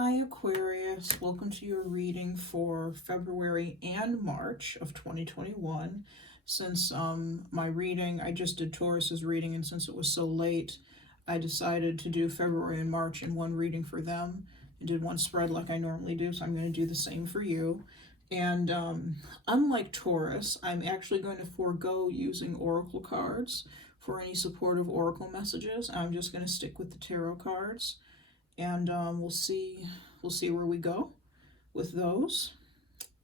Hi Aquarius, welcome to your reading for February and March of 2021. Since my reading, I just did Taurus's reading, and since it was so late, I decided to do February and March in one reading for them. I did one spread like I normally do, so I'm going to do the same for you. And unlike Taurus, I'm actually going to forego using oracle cards for any supportive oracle messages. I'm just going to stick with the tarot cards. And we'll see where we go with those.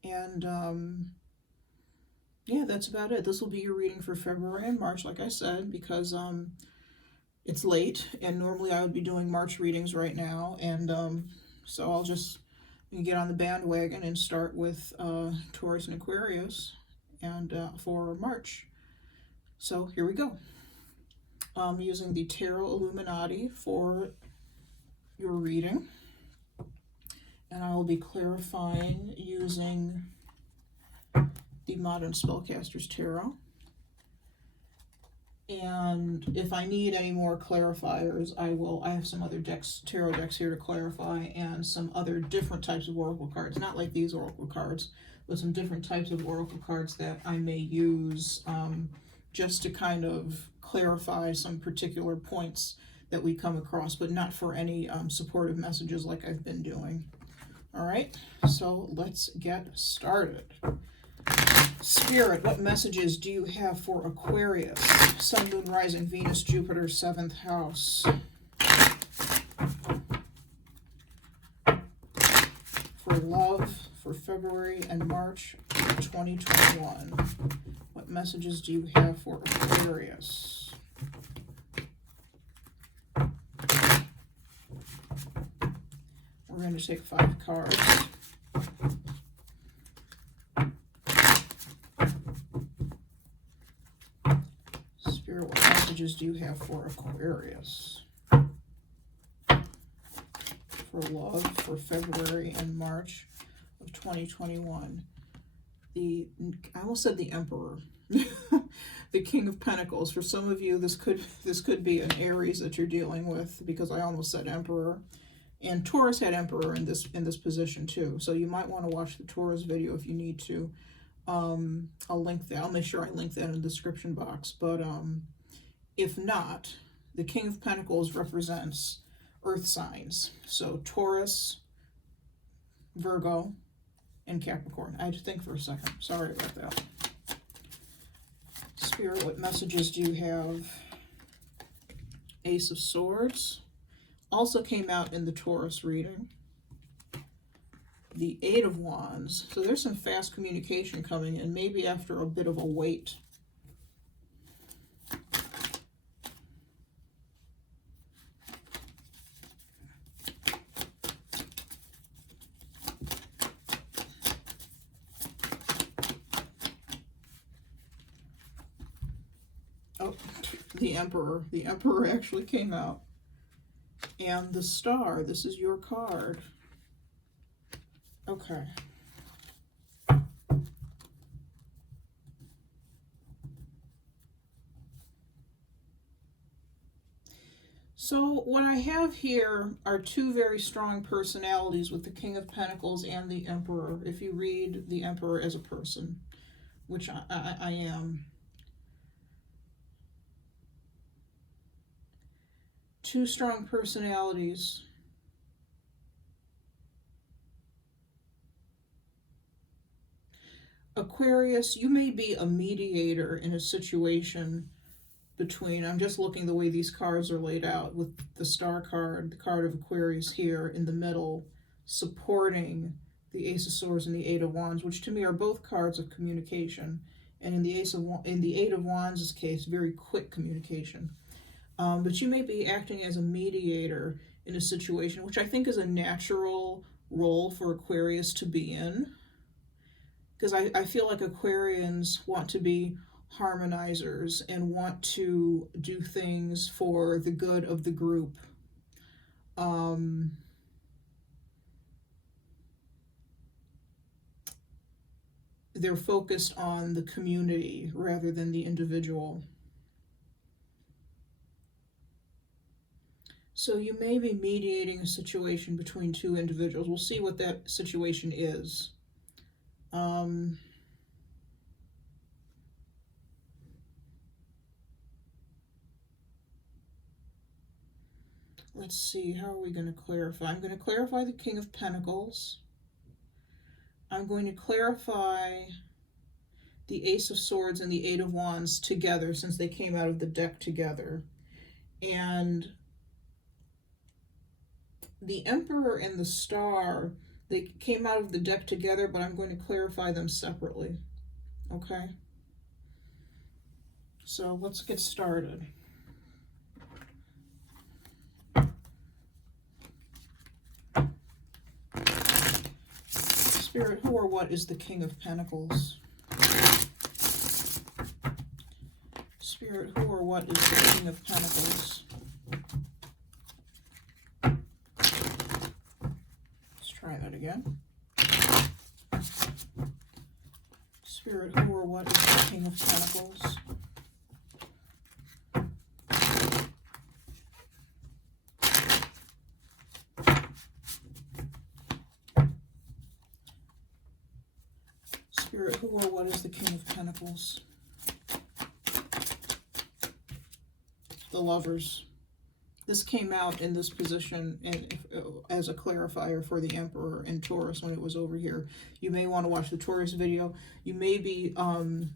And yeah, that's about it. This will be your reading for February and March, like I said, because it's late, and normally I would be doing March readings right now, and so I'll just get on the bandwagon and start with Taurus and Aquarius and for March. So here we go. I'm using the Tarot Illuminati for your reading, and I will be clarifying using the Modern Spellcaster's Tarot. And if I need any more clarifiers, I have some other tarot decks here to clarify, and some other different types of oracle cards, not like these oracle cards, but some different types of oracle cards that I may use just to kind of clarify some particular points that we come across, but not for any supportive messages like I've been doing. All right, so let's get started. Spirit, what messages do you have for Aquarius? Sun, Moon, Rising, Venus, Jupiter, 7th house. For love, for February and March 2021. What messages do you have for Aquarius? We're going to take 5 cards. Spirit, what messages do you have for Aquarius? For love, for February and March of 2021. I almost said the Emperor. The King of Pentacles. For some of you, this could be an Aries that you're dealing with, because I almost said Emperor. And Taurus had Emperor in this position too. So you might want to watch the Taurus video if you need to. I'll link that. I'll make sure I link that in the description box. But if not, the King of Pentacles represents earth signs. So Taurus, Virgo, and Capricorn. I had to think for a second. Sorry about that. Spirit, what messages do you have? Ace of Swords. Also came out in the Taurus reading. The 8 of Wands. So there's some fast communication coming in, maybe after a bit of a wait. Oh, the Emperor. The Emperor actually came out. And the Star, this is your card. Okay. So what I have here are 2 very strong personalities with the King of Pentacles and the Emperor, if you read the Emperor as a person, which I am. 2 strong personalities. Aquarius, you may be a mediator in a situation between, I'm just looking the way these cards are laid out, with the Star card, the card of Aquarius here in the middle, supporting the Ace of Swords and the 8 of Wands, which to me are both cards of communication. And in the 8 of Wands' case, very quick communication. But you may be acting as a mediator in a situation, which I think is a natural role for Aquarius to be in. Because I feel like Aquarians want to be harmonizers and want to do things for the good of the group. They're focused on the community rather than the individual. So you may be mediating a situation between two individuals. We'll see what that situation is. Let's see, how are we going to clarify? I'm going to clarify the King of Pentacles. I'm going to clarify the Ace of Swords and the Eight of Wands together, since they came out of the deck together. And the Emperor and the Star, they came out of the deck together, but I'm going to clarify them separately. Okay? So let's get started. Spirit, who or what is the King of Pentacles? Spirit, who or what is the King of Pentacles? Let's try that again. Spirit, who or what is the King of Pentacles? Spirit, who or what is the King of Pentacles? The Lovers. This came out in this position as a clarifier for the Emperor and Taurus when it was over here. You may want to watch the Taurus video. You may be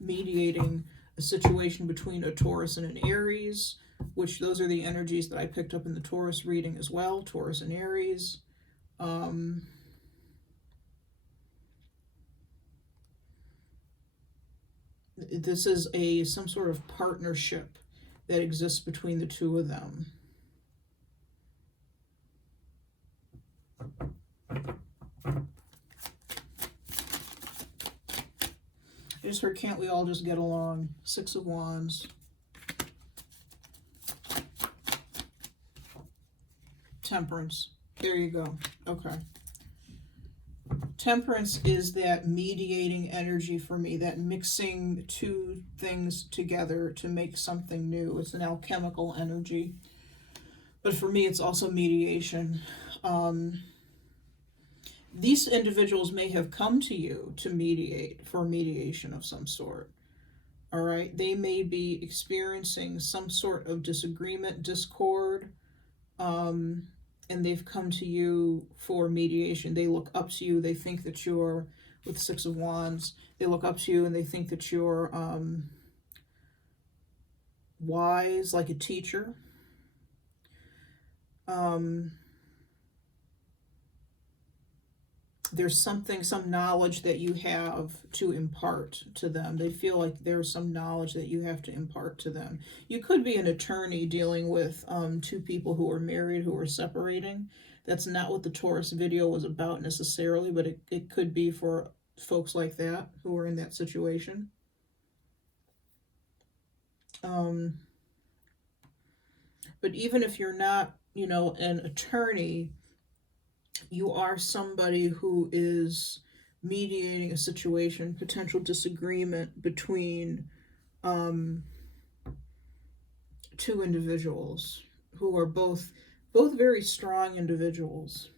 mediating a situation between a Taurus and an Aries, which those are the energies that I picked up in the Taurus reading as well, Taurus and Aries. This is some sort of partnership that exists between the two of them. I just heard, can't we all just get along? Six of Wands. Temperance. There you go. Okay. Temperance is that mediating energy for me, that mixing two things together to make something new. It's an alchemical energy. But for me, it's also mediation. These individuals may have come to you to mediate, for mediation of some sort. All right? They may be experiencing some sort of disagreement, discord, and they've come to you for mediation. They look up to you. They think that you're, with Six of Wands, they look up to you and they think that you're wise, like a teacher. There's some knowledge that you have to impart to them. They feel like there's some knowledge that you have to impart to them. You could be an attorney dealing with two people who are married, who are separating. That's not what the Taurus video was about necessarily, but it could be for folks like that who are in that situation. But even if you're not, an attorney, you are somebody who is mediating a situation, potential disagreement between two individuals who are both very strong individuals.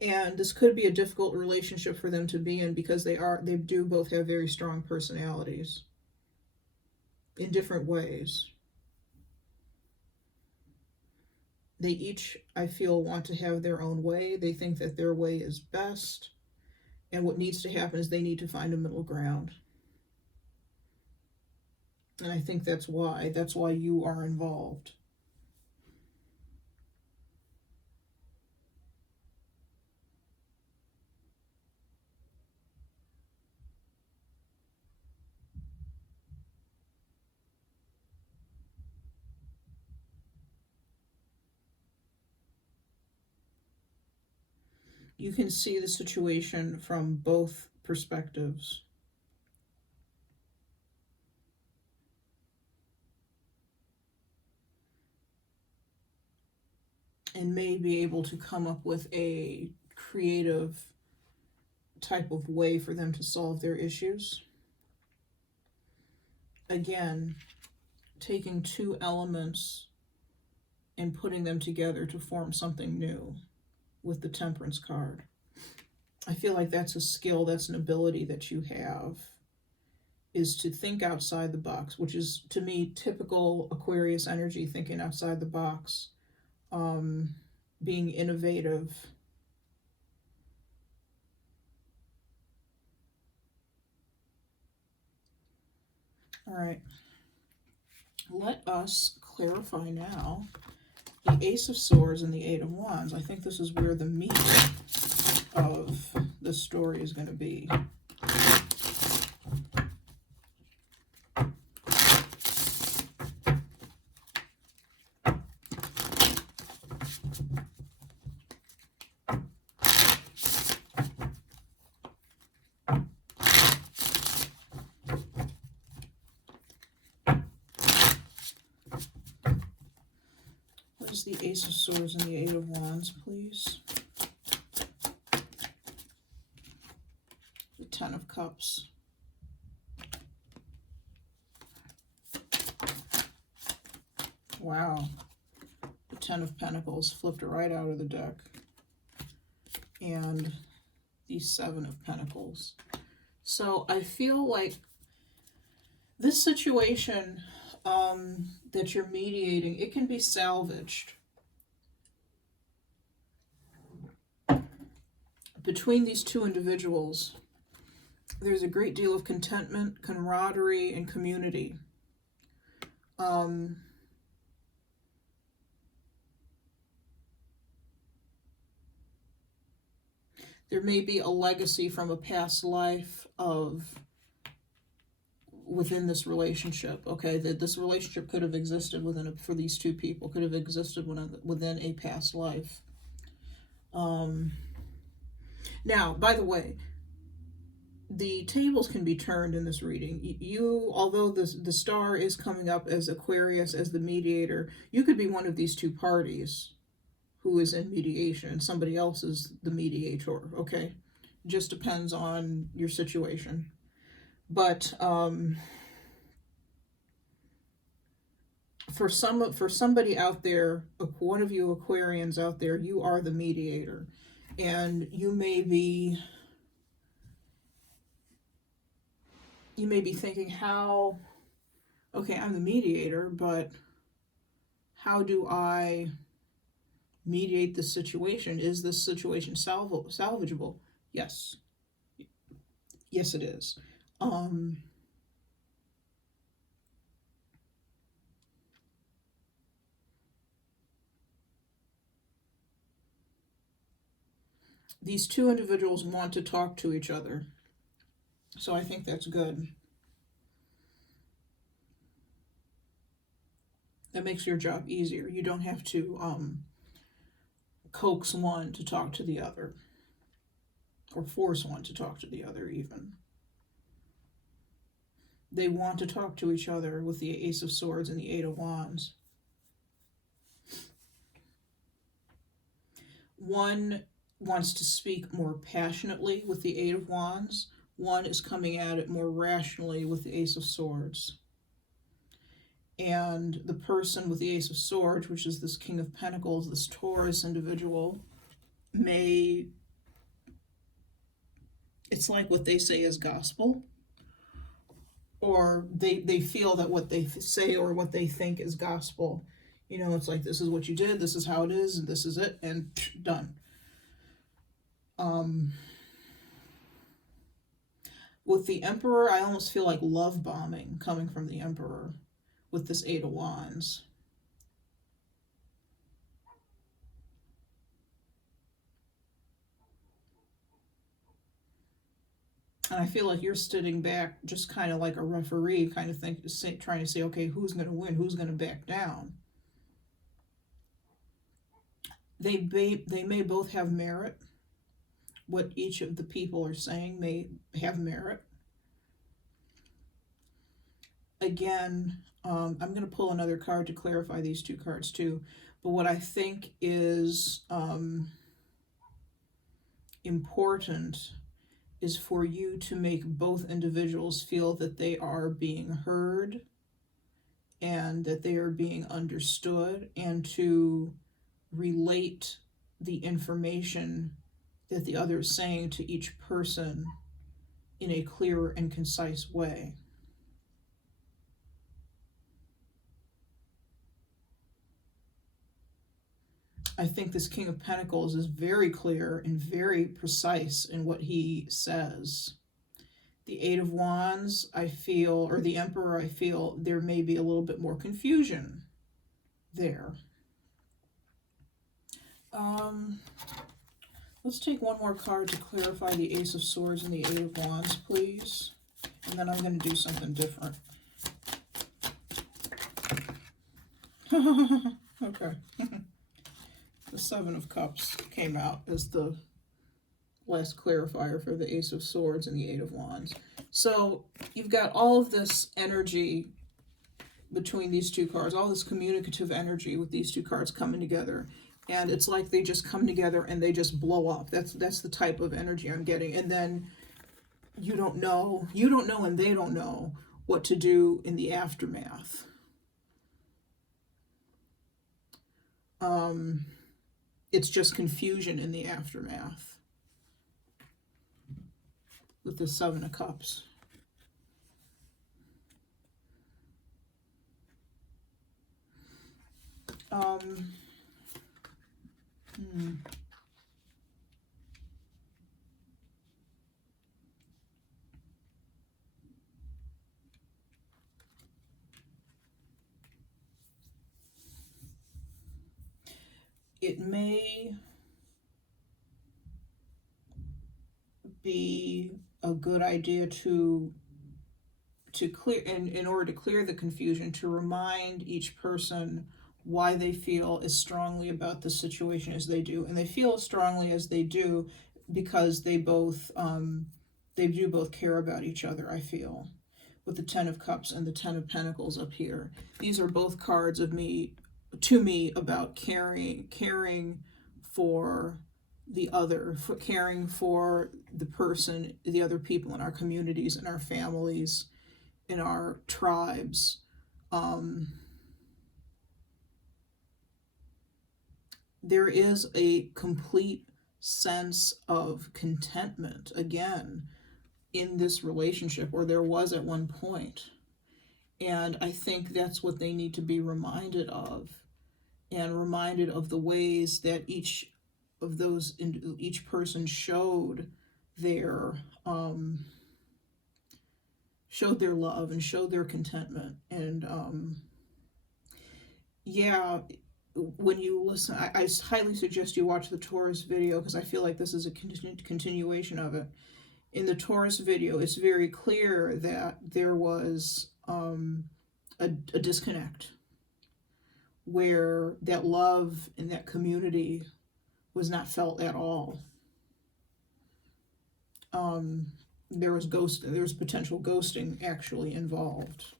And this could be a difficult relationship for them to be in, because they do both have very strong personalities in different ways. They each, I feel, want to have their own way. They think that their way is best. And what needs to happen is they need to find a middle ground. And I think that's why you are involved. You can see the situation from both perspectives. And may be able to come up with a creative type of way for them to solve their issues. Again, taking two elements and putting them together to form something new with the Temperance card. I feel like that's a skill, that's an ability that you have, is to think outside the box, which is, to me, typical Aquarius energy, thinking outside the box, being innovative. All right. Let us clarify now the Ace of Swords and the Eight of Wands. I think this is where the meat of the story is going to be. The Ace of Swords and the Eight of Wands, please. The Ten of Cups. Wow. The Ten of Pentacles flipped right out of the deck. And the Seven of Pentacles. So I feel like this situation that you're mediating, it can be salvaged. Between these two individuals, there's a great deal of contentment, camaraderie, and community. There may be a legacy from a past life within this relationship, okay? That this relationship could have existed for these two people, could have existed within a past life. Now, by the way, the tables can be turned in this reading. You, although the star is coming up as Aquarius, as the mediator, you could be one of these two parties who is in mediation, and somebody else is the mediator, okay? Just depends on your situation. But for somebody out there, one of you Aquarians out there, you are the mediator. And you may be thinking, how, okay, I'm the mediator, but how do I mediate this situation? Is this situation salvageable? Yes. Yes, it is. These two individuals want to talk to each other. So I think that's good. That makes your job easier. You don't have to coax one to talk to the other, or force one to talk to the other even. They want to talk to each other with the Ace of Swords and the Eight of Wands. One wants to speak more passionately with the Eight of Wands. One is coming at it more rationally with the Ace of Swords. And the person with the Ace of Swords, which is this King of Pentacles, this Taurus individual, it's like what they say is gospel, or they feel that what they say or what they think is gospel. You know, it's like, this is what you did, this is how it is, and this is it, and done. With the Emperor, I almost feel like love bombing coming from the Emperor with this Eight of Wands. And I feel like you're sitting back just kind of like a referee, kind of trying to say, okay, who's going to win? Who's going to back down? They may both have merit. What each of the people are saying may have merit. Again, I'm going to pull another card to clarify these two cards too. But what I think is important is for you to make both individuals feel that they are being heard and that they are being understood, and to relate the information that the other is saying to each person in a clear and concise way. I think this King of Pentacles is very clear and very precise in what he says. The Eight of Wands, I feel, or the Emperor, I feel there may be a little bit more confusion there. Let's take one more card to clarify the Ace of Swords and the Eight of Wands, please. And then I'm going to do something different. Okay. The Seven of Cups came out as the last clarifier for the Ace of Swords and the Eight of Wands. So you've got all of this energy between these two cards, all this communicative energy with these two cards coming together. And it's like they just come together and they just blow up. That's the type of energy I'm getting. And then you don't know and they don't know what to do in the aftermath. It's just confusion in the aftermath with the Seven of Cups. It may be a good idea to clear, in order to clear the confusion, to remind each person why they feel as strongly about the situation as they do. And they feel as strongly as they do because they both do both care about each other, I feel, with the Ten of Cups and the Ten of Pentacles up here. These are both cards of to me about caring for the other, for caring for the person, the other people in our communities, in our families, in our tribes. There is a complete sense of contentment, again, in this relationship, or there was at one point. And I think that's what they need to be reminded of, and reminded of the ways that each person showed their love and showed their contentment. And yeah, when you listen, I highly suggest you watch the Taurus video, because I feel like this is a continuation of it. In the Taurus video, it's very clear that there was a disconnect, where that love and that community was not felt at all. There was potential ghosting actually involved,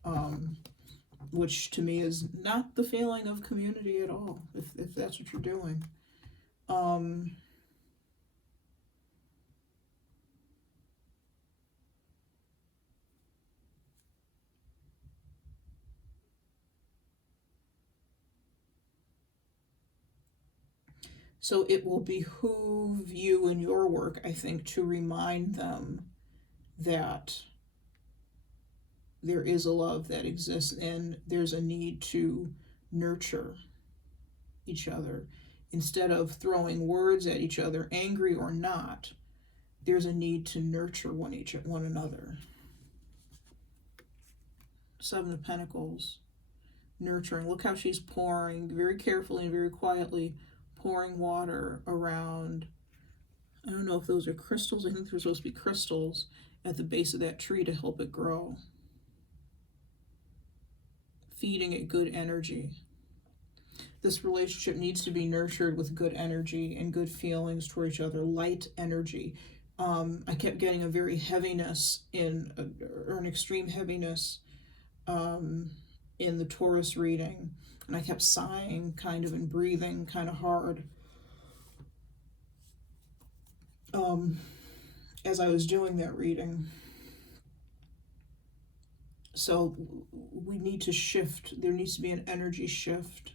which to me is not the feeling of community at all, if that's what you're doing. So it will behoove you in your work, I think, to remind them that there is a love that exists, and there's a need to nurture each other. Instead of throwing words at each other, angry or not, there's a need to nurture one another. Seven of Pentacles, nurturing. Look how she's pouring very carefully and very quietly, pouring water around. I don't know if those are crystals. I think they're supposed to be crystals at the base of that tree to help it grow. Feeding it good energy. This relationship needs to be nurtured with good energy and good feelings toward each other, light energy. I kept getting a very heaviness or an extreme heaviness in the Taurus reading, and I kept sighing kind of and breathing kind of hard as I was doing that reading. So we need to shift. There needs to be an energy shift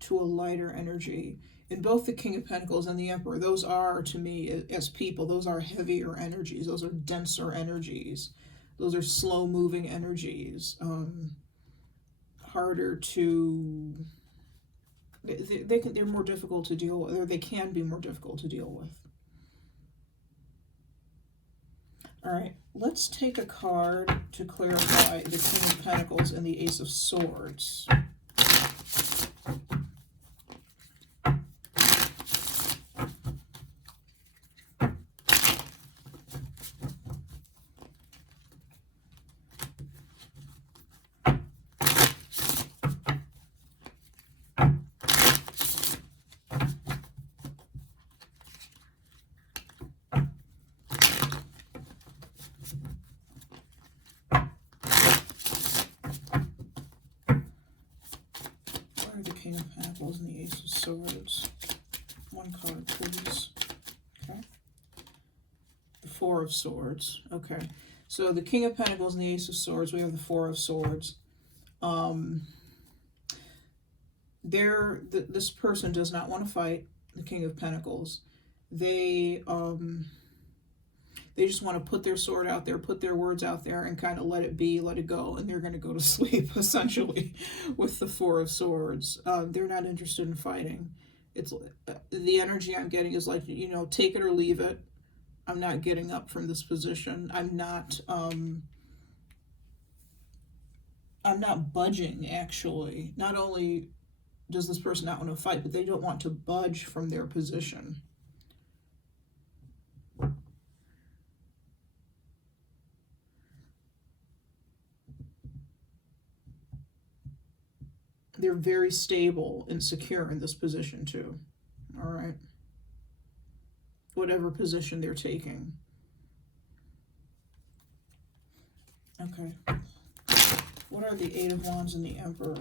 to a lighter energy. In both the King of Pentacles and the Emperor, those are, to me, as people, those are heavier energies. Those are denser energies. Those are slow-moving energies. Harder to... They're more difficult to deal with, or they can be more difficult to deal with. All right, let's take a card to clarify the King of Pentacles and the Ace of Swords. King of Pentacles and the Ace of Swords. One card, please. Okay. The Four of Swords. Okay. So the King of Pentacles and the Ace of Swords, we have the Four of Swords. This person does not want to fight the King of Pentacles. They just want to put their sword out there, put their words out there, and kind of let it be, let it go, and they're going to go to sleep, essentially, with the Four of Swords. They're not interested in fighting. It's the energy I'm getting is like, you know, take it or leave it. I'm not getting up from this position. I'm not budging, actually. Not only does this person not want to fight, but they don't want to budge from their position. They're very stable and secure in this position too. All right. Whatever position they're taking. Okay. What are the Eight of Wands and the Emperor?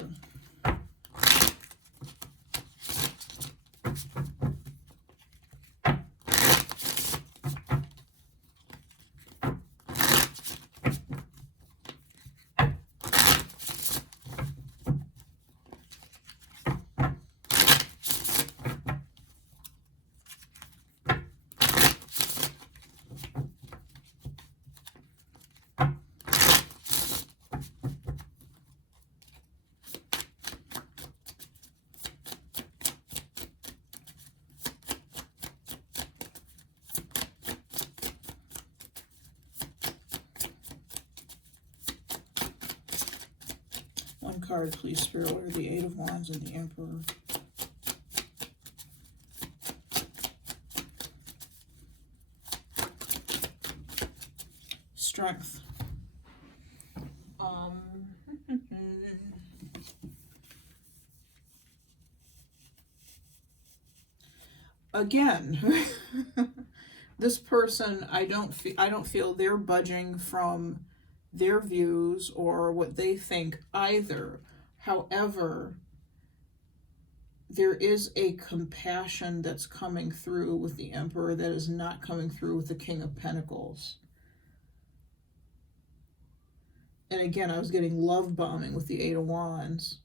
One card, please, Spirit. What are the Eight of Wands and the Emperor? Strength. Again, this person, I don't feel they're budging from their views or what they think either. However, there is a compassion that's coming through with the Emperor that is not coming through with the King of Pentacles. And again, I was getting love bombing with the Eight of Wands.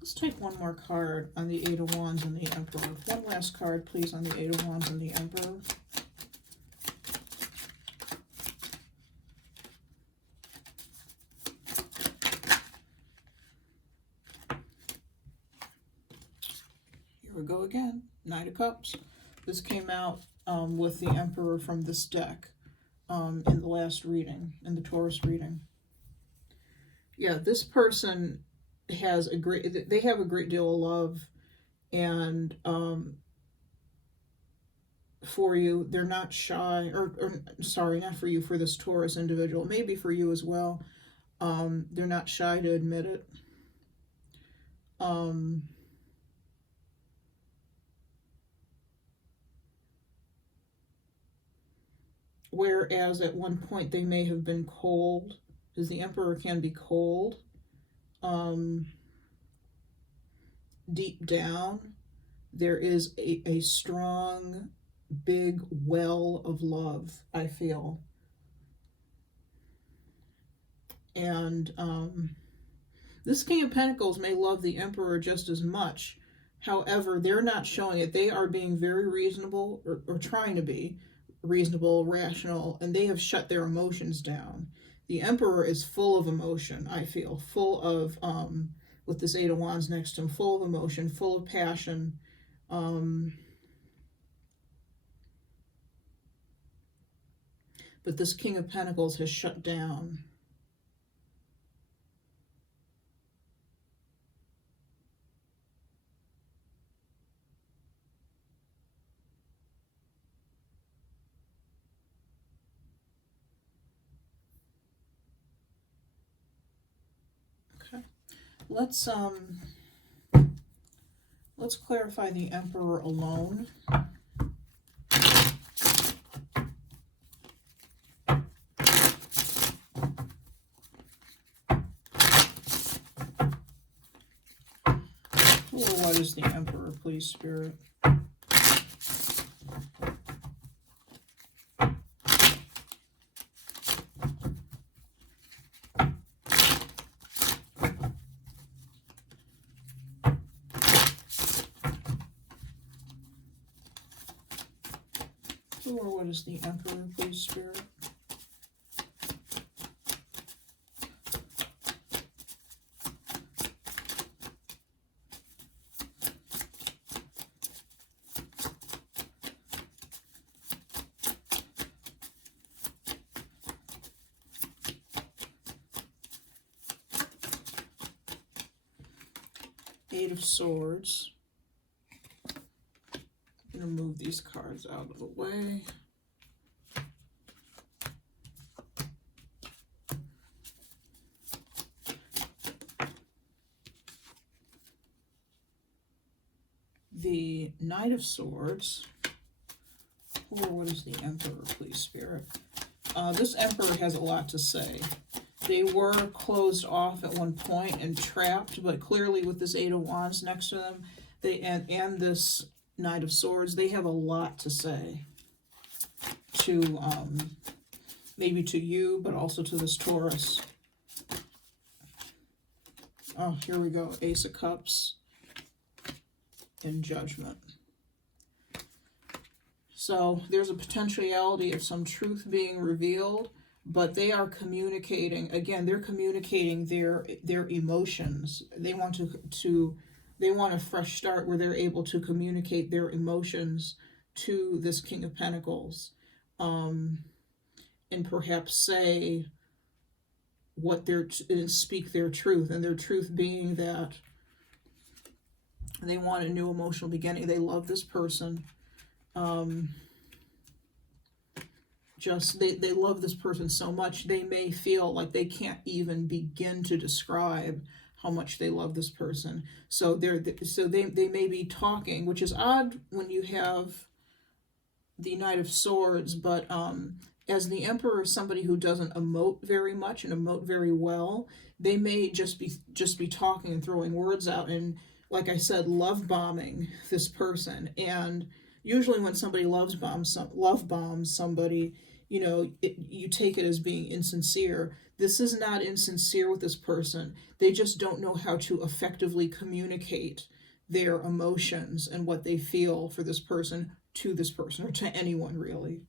Let's take one more card on the Eight of Wands and the Emperor. One last card, please, on the Eight of Wands and the Emperor. Here we go again. Knight of Cups. This came out with the Emperor from this deck in the last reading, in the Taurus reading. Yeah, this person has they have a great deal of love and for you. They're not shy, or sorry, not for you, for this Taurus individual, maybe for you as well. They're not shy to admit it. whereas at one point they may have been cold, because the Emperor can be cold. Deep down, there is a strong, big well of love, I feel. And this King of Pentacles may love the Emperor just as much. However, they're not showing it. They are being very reasonable, or trying to be reasonable, rational, and they have shut their emotions down. The Emperor is full of emotion, I feel. Full of, with this Eight of Wands next to him, full of emotion, full of passion. But this King of Pentacles has shut down. Okay. Let's clarify the Emperor alone. What is the Emperor, please, Spirit? Or what is the Emperor, please, Spirit? Eight of Swords. I'm going to move these cards out of the way. The Knight of Swords. Or what is the Emperor, please, Spirit? This Emperor has a lot to say. They were closed off at one point and trapped, but clearly with this Eight of Wands next to them, and this Knight of Swords, they have a lot to say to maybe to you, but also to this Taurus. Oh, here we go. Ace of Cups and Judgment. So there's a potentiality of some truth being revealed, but they are communicating, again, they're communicating their emotions. They want they want a fresh start where they're able to communicate their emotions to this King of Pentacles, and perhaps say what and speak their truth, and their truth being that they want a new emotional beginning. They love this person. They love this person so much, they may feel like they can't even begin to describe how much they love this person. So they may be talking, which is odd when you have the Knight of Swords, but as the Emperor is somebody who doesn't emote very much and emote very well, they may just be talking and throwing words out, and like I said, love bombing this person. And usually when somebody love bombs somebody, you know, you take it as being insincere. This is not insincere with this person. They just don't know how to effectively communicate their emotions and what they feel for this person to this person, or to anyone really.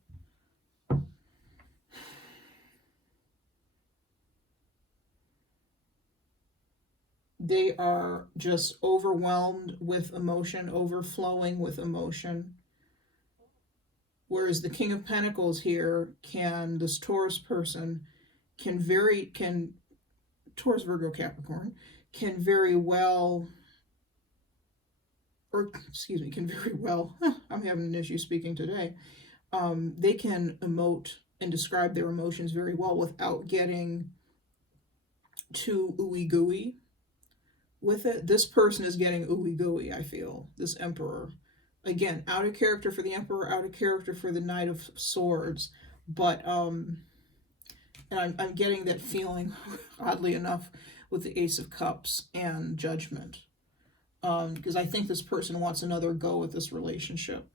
They are just overwhelmed with emotion, overflowing with emotion. Whereas the King of Pentacles here this Taurus person Taurus, Virgo, Capricorn, can very well, I'm having an issue speaking today. They can emote and describe their emotions very well without getting too ooey gooey with it. This person is getting ooey gooey, I feel. This Emperor. Again, out of character for the Emperor, out of character for the Knight of Swords. But and I'm getting that feeling, oddly enough, with the Ace of Cups and Judgment, because I think this person wants another go at this relationship.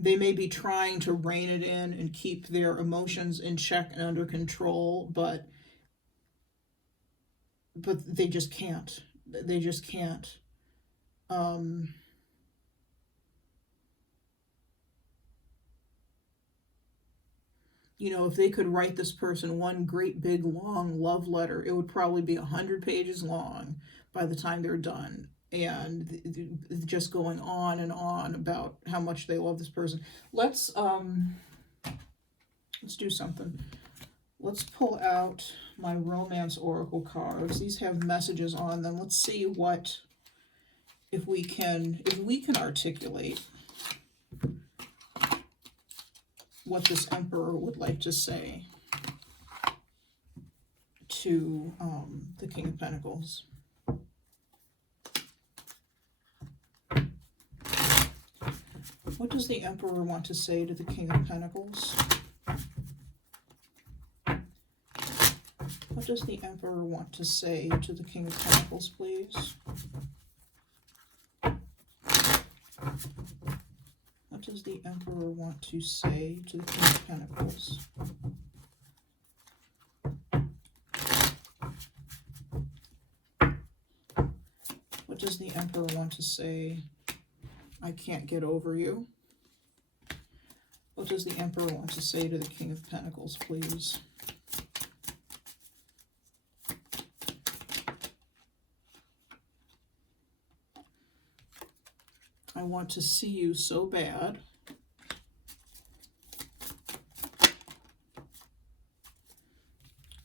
They may be trying to rein it in and keep their emotions in check and under control, but they just can't. They just can't. You know, if they could write this person one great big long love letter, it would probably be 100 pages long by the time they're done. And just going on and on about how much they love this person. Let's do something. Let's pull out my romance oracle cards. These have messages on them. Let's see what, if we can articulate what this Emperor would like to say to the King of Pentacles. What does the Emperor want to say to the King of Pentacles? What does the Emperor want to say to the King of Pentacles, please? What does the Emperor want to say to the King of Pentacles? What does the Emperor want to say? I can't get over you. What does the Emperor want to say to the King of Pentacles, please? I want to see you so bad.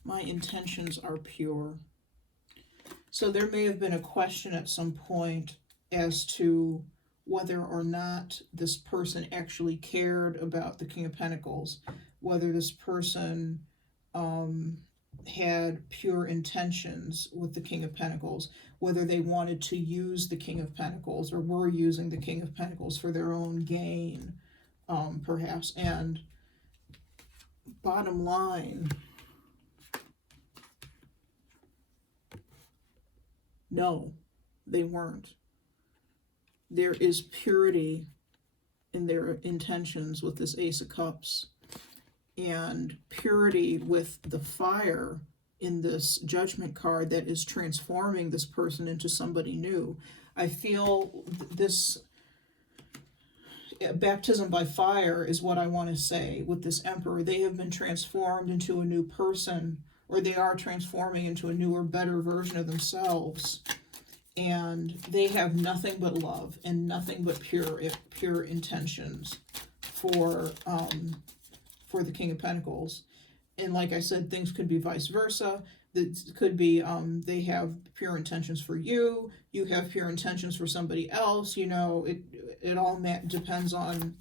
My intentions are pure. So there may have been a question at some point as to whether or not this person actually cared about the King of Pentacles, whether this person had pure intentions with the King of Pentacles, whether they wanted to use the King of Pentacles or were using the King of Pentacles for their own gain, perhaps. And bottom line, no, they weren't. There is purity in their intentions with this Ace of Cups, and purity with the fire in this Judgment card that is transforming this person into somebody new. I feel this baptism by fire is what I want to say with this Emperor. They have been transformed into a new person, or they are transforming into a newer, better version of themselves. And they have nothing but love and nothing but pure intentions for the King of Pentacles. And like I said, things could be vice versa. It could be they have pure intentions for you, you have pure intentions for somebody else. You know, it all depends on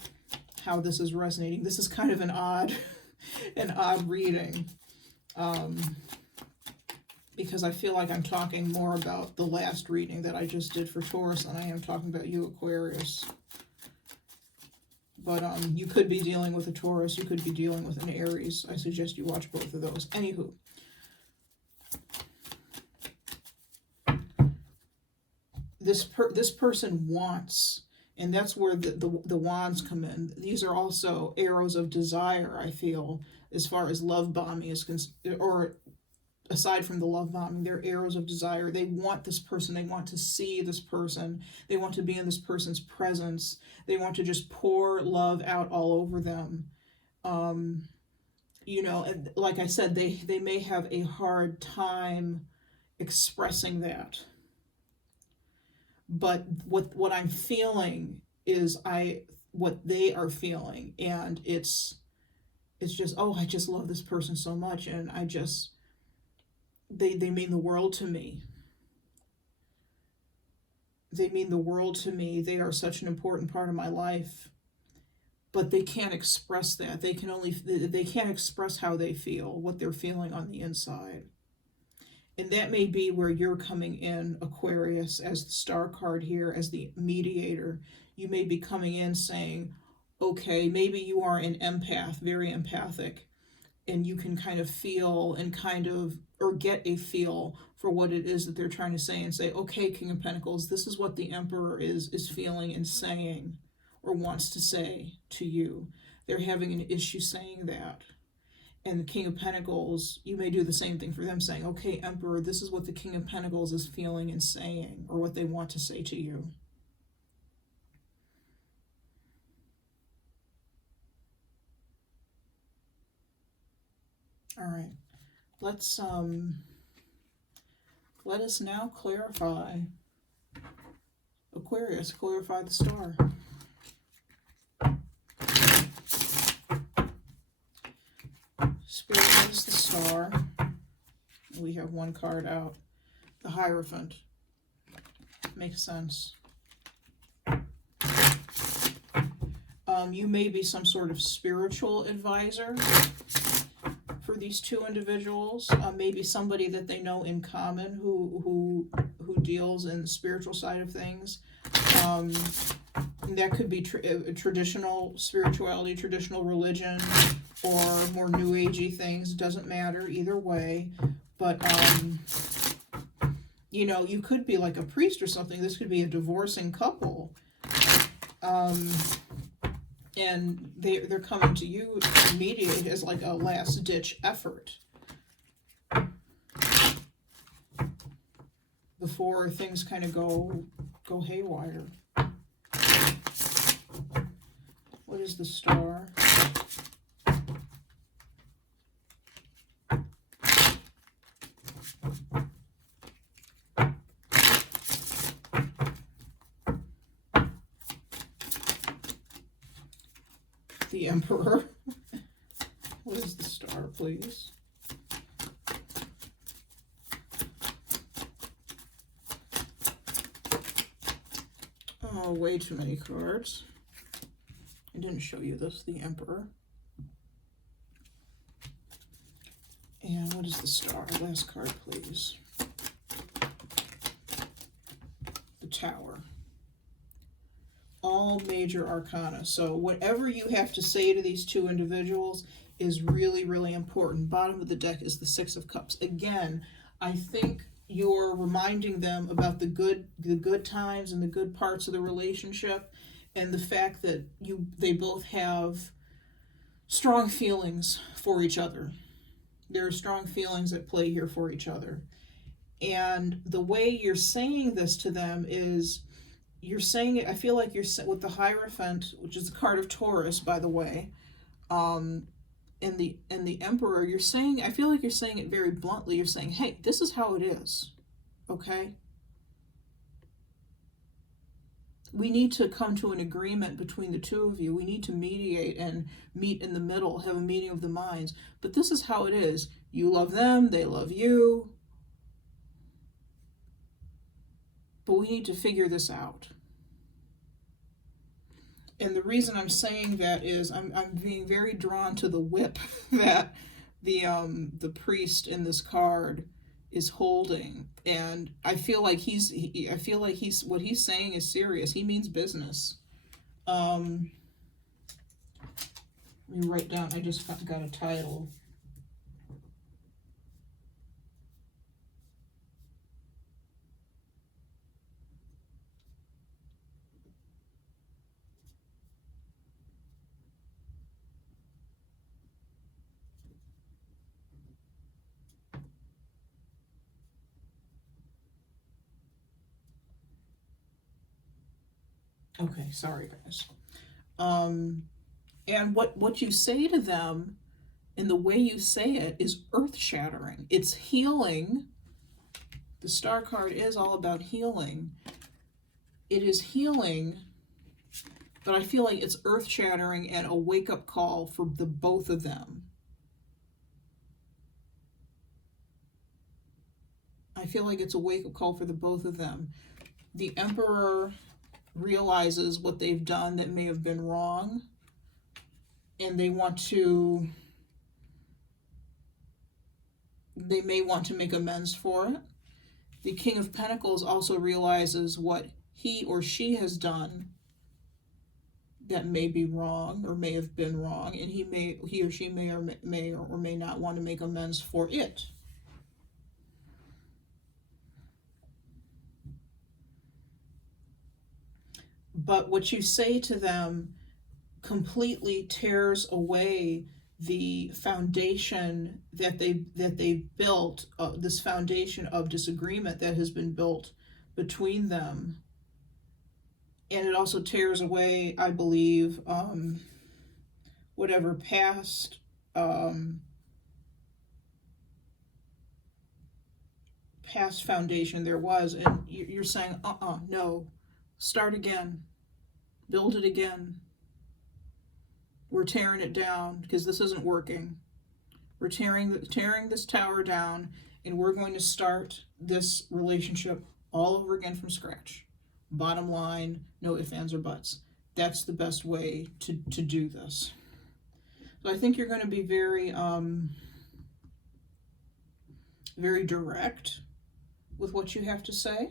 how this is resonating. This is kind of an odd reading. Because I feel like I'm talking more about the last reading that I just did for Taurus than I am talking about you, Aquarius. But you could be dealing with a Taurus, you could be dealing with an Aries. I suggest you watch both of those. Anywho. This person wants, and that's where the wands come in. These are also arrows of desire, I feel, as far as love bombing is concerned, or aside from the love bombing, they're arrows of desire. They want this person. They want to see this person. They want to be in this person's presence. They want to just pour love out all over them. You know, and like I said, they may have a hard time expressing that. But what I'm feeling is what they are feeling. And it's just, oh, I just love this person so much. And I just... They mean the world to me. They mean the world to me. They are such an important part of my life. But they can't express that. They can't express how they feel, what they're feeling on the inside. And that may be where you're coming in, Aquarius, as the star card here, as the mediator. You may be coming in saying, okay, maybe you are an empath, very empathic, and you can kind of feel and kind of, or get a feel for what it is that they're trying to say, and say, okay, King of Pentacles, this is what the Emperor is feeling and saying, or wants to say to you. They're having an issue saying that. And the King of Pentacles, you may do the same thing for them, saying, okay, Emperor, this is what the King of Pentacles is feeling and saying, or what they want to say to you. All right, let us now clarify. Aquarius, clarify the star. Spirit is the star. We have one card out. The Hierophant. Makes sense. You may be some sort of spiritual advisor for these two individuals. Maybe somebody that they know in common who deals in the spiritual side of things. That could be traditional spirituality, traditional religion, or more new agey things. Doesn't matter either way. But you know, you could be like a priest or something. This could be a divorcing couple. And they're coming to you to mediate as like a last ditch effort before things kind of go haywire. What is the star? The Emperor. What is the star, please? Oh, way too many cards. I didn't show you this, the Emperor. And what is the star? Last card, please. The Tower. All major arcana. So whatever you have to say to these two individuals is really, really important. Bottom of the deck is the Six of Cups. Again, I think you're reminding them about the good times and the good parts of the relationship, and the fact that they both have strong feelings for each other. There are strong feelings at play here for each other. And the way you're saying this to them is, you're saying it, I feel like you're with the Hierophant, which is the card of Taurus, by the way, and the Emperor, you're saying, I feel like you're saying it very bluntly. You're saying, hey, this is how it is, okay? We need to come to an agreement between the two of you. We need to mediate and meet in the middle, have a meeting of the minds. But this is how it is. You love them, they love you. But we need to figure this out. And the reason I'm saying that is I'm being very drawn to the whip that the priest in this card is holding, and I feel like what he's saying is serious. He means business. Let me write down. I just got a title. Okay, sorry guys. And what you say to them and the way you say it is earth-shattering. It's healing. The star card is all about healing. It is healing, but I feel like it's earth-shattering and a wake-up call for the both of them. I feel like it's a wake-up call for the both of them. The Emperor realizes what they've done that may have been wrong, and they may want to make amends for it. The King of Pentacles also realizes what he or she has done that may be wrong or may have been wrong, and he or she may not want to make amends for it. But what you say to them completely tears away the foundation that they built, this foundation of disagreement that has been built between them. And it also tears away, I believe, whatever past foundation there was. And you're saying, no, start again, build it again. We're tearing it down because this isn't working. We're tearing this tower down, and we're going to start this relationship all over again from scratch. Bottom line, no ifs, ands, or buts. That's the best way to do this. So I think you're going to be very, very direct with what you have to say.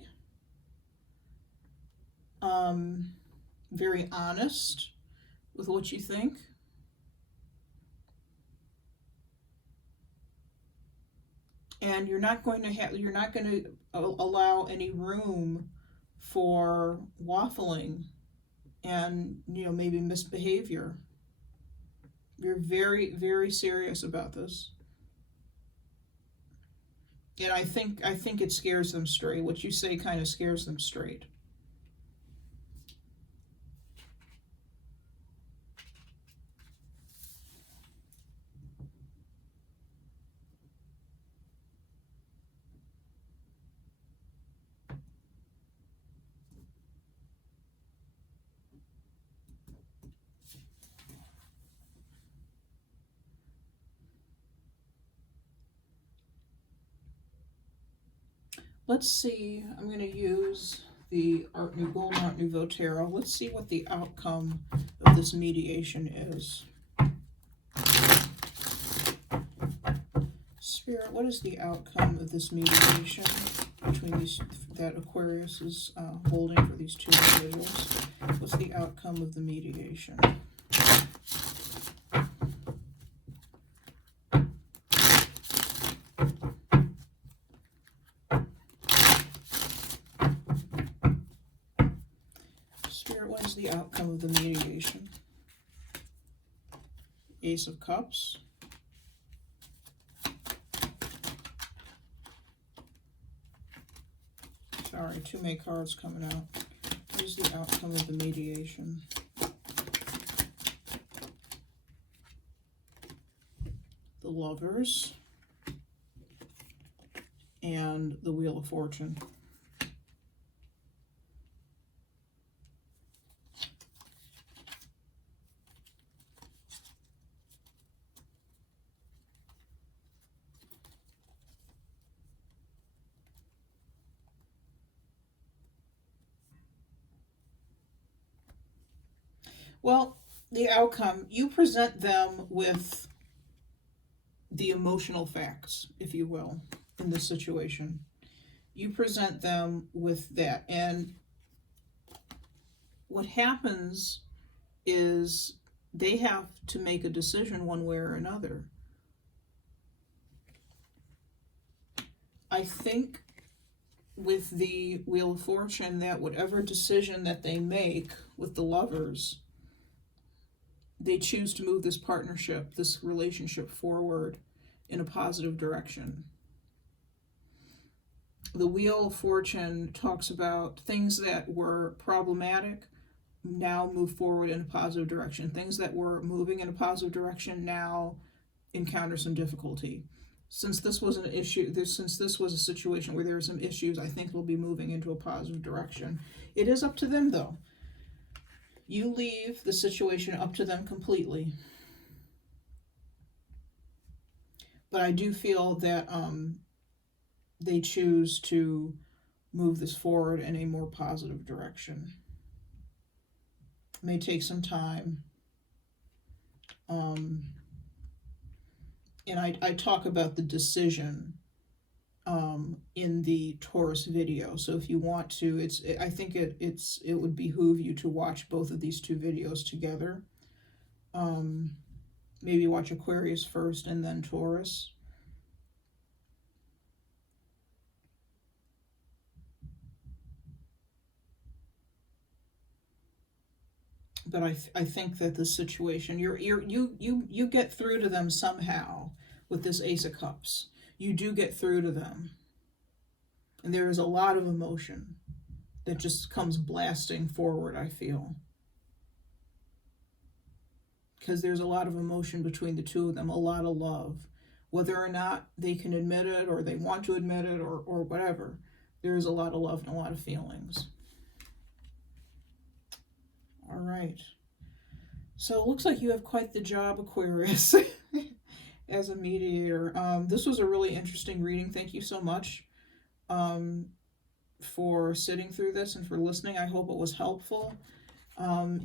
Very honest with what you think. And you're not going to allow any room for waffling and, maybe misbehavior. You're very, very serious about this. And I think it scares them straight. What you say kind of scares them straight. Let's see, I'm going to use the Gold Art Nouveau Tarot. Let's see what the outcome of this mediation is. Spirit, what is the outcome of this mediation between that Aquarius is holding for these two individuals? What's the outcome of the mediation? The outcome of the mediation. Ace of Cups. Sorry, too many cards coming out. What is the outcome of the mediation? The Lovers. And the Wheel of Fortune. Well, the outcome, you present them with the emotional facts, if you will, in this situation. You present them with that. And what happens is they have to make a decision one way or another. I think with the Wheel of Fortune that whatever decision that they make with the Lovers, they choose to move this partnership, this relationship forward in a positive direction. The Wheel of Fortune talks about things that were problematic now move forward in a positive direction. Things that were moving in a positive direction now encounter some difficulty. Since this was an issue, since this was a situation where there are some issues, I think we'll be moving into a positive direction. It is up to them, though. You leave the situation up to them completely. But I do feel that they choose to move this forward in a more positive direction. It may take some time. And I talk about the decision in the Taurus video. So if you want to, I think it would behoove you to watch both of these two videos together. Maybe watch Aquarius first and then Taurus. But I think that the situation, you get through to them somehow with this Ace of Cups. You do get through to them. And there is a lot of emotion that just comes blasting forward, I feel. Because there's a lot of emotion between the two of them, a lot of love. Whether or not they can admit it or they want to admit it or whatever, there is a lot of love and a lot of feelings. All right. So it looks like you have quite the job, Aquarius, as a mediator. This was a really interesting reading. Thank you so much for sitting through this and for listening. I hope it was helpful.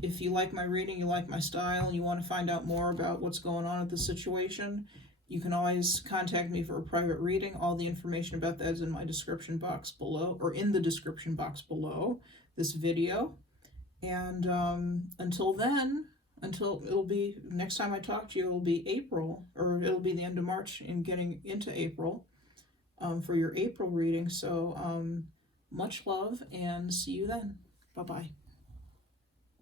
If you like my reading, you like my style, and you want to find out more about what's going on with the situation, you can always contact me for a private reading. All the information about that is in my description box below, or in the description box below this video. And until then, until it'll be, next time I talk to you, it'll be April, or it'll be the end of March and getting into April for your April reading. So much love and see you then. Bye-bye.